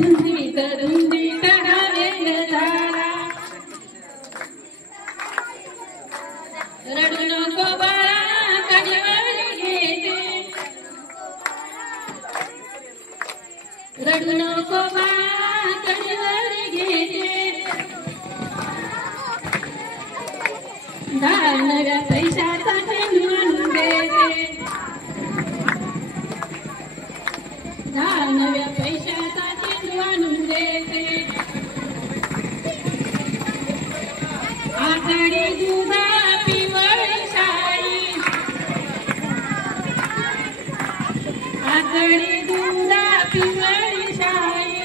धुंदीत धुंदीत घालेल झाला रडू नको बाळा कणीवर घेते रडू नको बाळा कणीवर घेते नव्या पैशाचा चेंडू आणून देते नव्या पैशाचा चेंडू आणून देते आकडे दुधा पिवळी शाई आकडे दुधा पिवळी शाई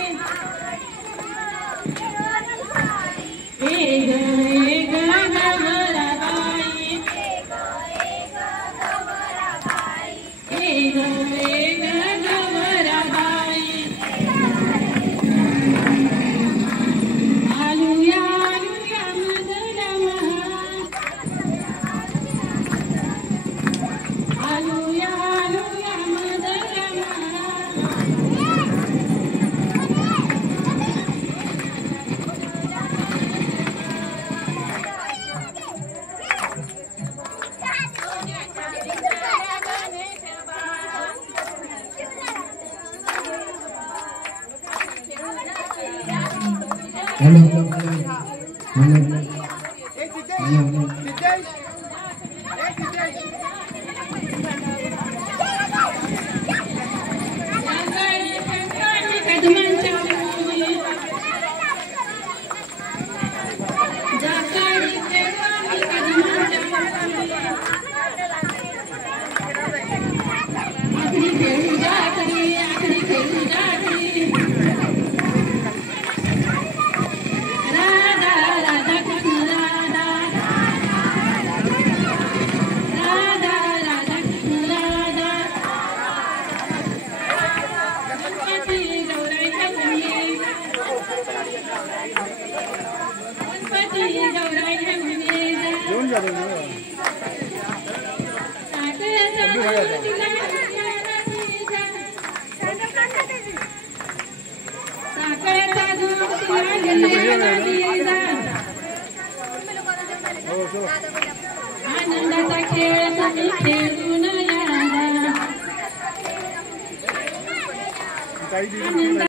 आनंदाचा खेळ तुम्ही खेळून या